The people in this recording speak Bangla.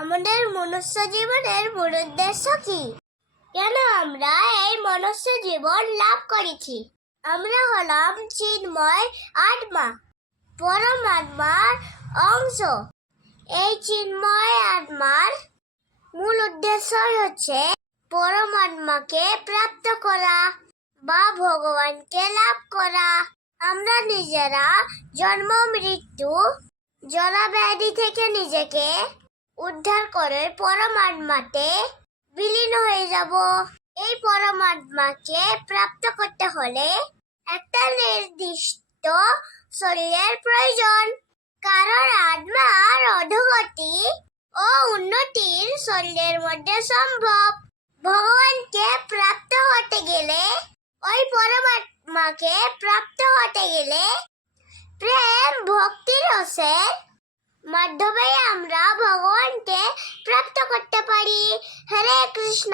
আমাদের মনুষ্য জীবনের মূল উদ্দেশ্য কি? কেন আমরা এই মনুষ্য জীবন লাভ করেছি? আমরা হলাম চিন্ময় আত্মা, পরমাত্মার অংশ। এই চিন্ময় আত্মার মূল উদ্দেশ্যই হচ্ছে পরমাত্মাকে প্রাপ্ত করা বা ভগবানকে লাভ করা। আমরা নিজেরা জন্ম মৃত্যু জরা ব্যাধি থেকে নিজেকে উদ্ধার করে পরমাত্মাতে বিলীন হয়ে যাব। এই পরমাত্মাকে প্রাপ্ত করতে হলে একটা নির্দিষ্ট শরীরের প্রয়োজন, কারণ আত্মার অধোগতি ও উন্নতির শরীরের মধ্যে সম্ভব। ভগবানকে প্রাপ্ত হতে গেলে, ওই পরমাত্মাকে প্রাপ্ত হতে গেলে প্রেম ভক্তি রসের মাধ্যমে আমরা ভগবানকে প্রাপ্ত করতে পারি। হরে কৃষ্ণ।